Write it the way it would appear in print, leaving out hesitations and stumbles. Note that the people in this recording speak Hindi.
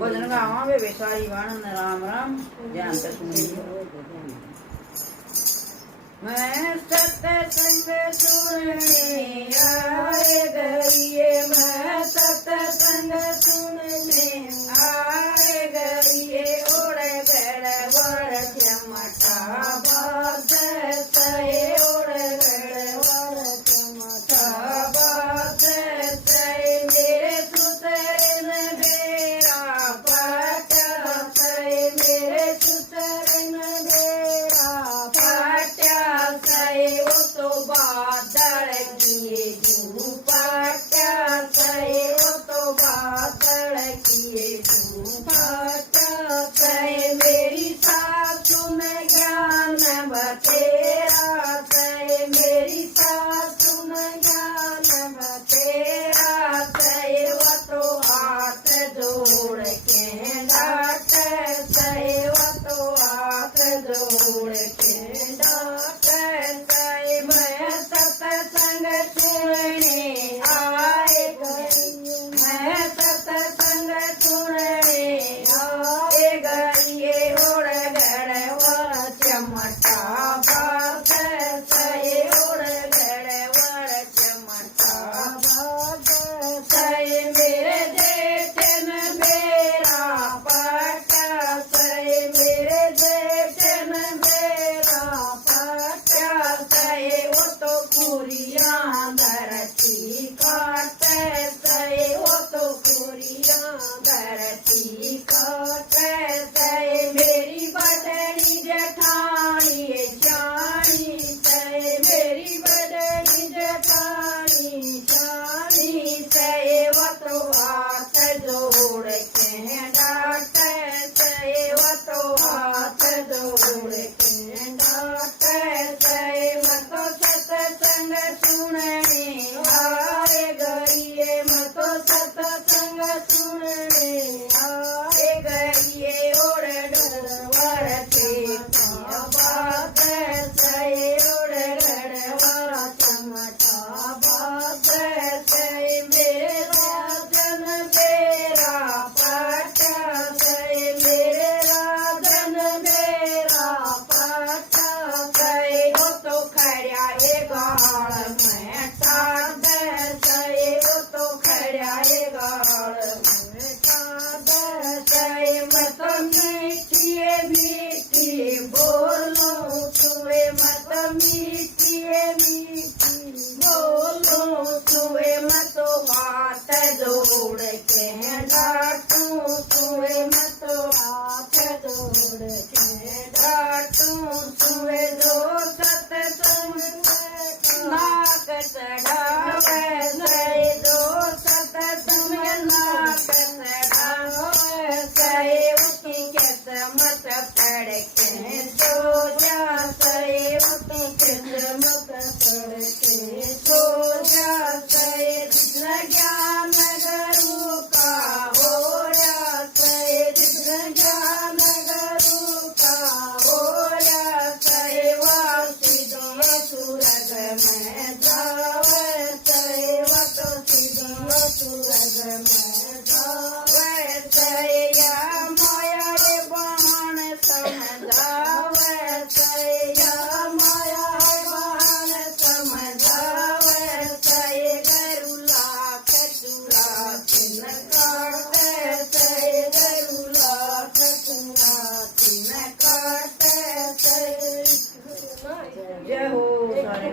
भजन गावा वे बेसारी वाण राम राम ध्यान से सुनिए। मैं सत्संग सुनने आए गई, मैं सत्संग सुनने आए गई, ओढ़ गड़ वड़ चमटा बात सहे, ओढ़ गड़ वड़ चमटा बात सहे, मेरे सुतरन बेरा पाटा सहे, मेरे सुतरन बेरा पाटा सहे, वो तो बादल किए जू पाटा सहे, वो तो बादल किए जू पाटा सहे, मेरी सासु में ज्ञान बतेरा सहे, मेरी सासु में ज्ञान बतेरा सहे, वो तो हाथ जोड़ के डांट सहे, वो तो हाथ जोड़ के डांट सहे, मैं सत्संग सुनने आए गई, मैं सत्संग सुनने आए गई, ओढ़ गड़ वड़ चमटा बात सहे, ओढ़ गड़ वड़ चमटा बात सहे, मेरे जेठन बेरा पाटा सहे, मेरे जेठन बेरा पाटा सहे, वो तो कुरिया धरती काट सहे, वो तो कुरिया धरती काट सहे, मेरी बदनी जठानी जानी सहे, मेरी बदनी जठानी जानी सहे, वो तो हाथ जोड़ के डांट सहे, वो तो हाथ जोड़ के डांट सहे, मैं तो सत्संग सुनने आए गई, मैं तो सत्संग सुनने आए गई, ओढ़ गड़वड़ के बात सहे, ओढ़ गड़वड़ चमटा बात सहे, मेरे राजन बेरा पाटा सहे, मेरे राजन बेरा पाटा सहे, वो तो खड़ा ए गाड़ में टाट सहे, वो तो खड़ा ए गाड़ में टाट सहे, मैं तो मीठी मीठी बोलो छुए, मैं तो मीठी मीठी बोलो छुए, मैं तो हाथ जोड़ के डांटू छुए, मैं तो हाथ जोड़ के डांटू छुए, जो सत्संग नाक चढ़ावे सहे, जो सत्संग नाक चढ़ावे सहे, उसकी किस्मत पढ़ के सो जा सहे, उसकी किस्मत पढ़ के सो जा सहे, जितना ज्ञान गुरु का हो जा सहे, जितना ज्ञान गुरु का हो जा सहे, वह सीधा सूरज में जावे सहे, वह तो सीधा सूरज में जावे सहे, या माया रे बहन समझावे सहे, या माया रे बहन समझावे सहे, गुरु लाख चुरा तिन काटे सहे, गुरु लाख चुरा तिन काटे सहे। जय हो सारे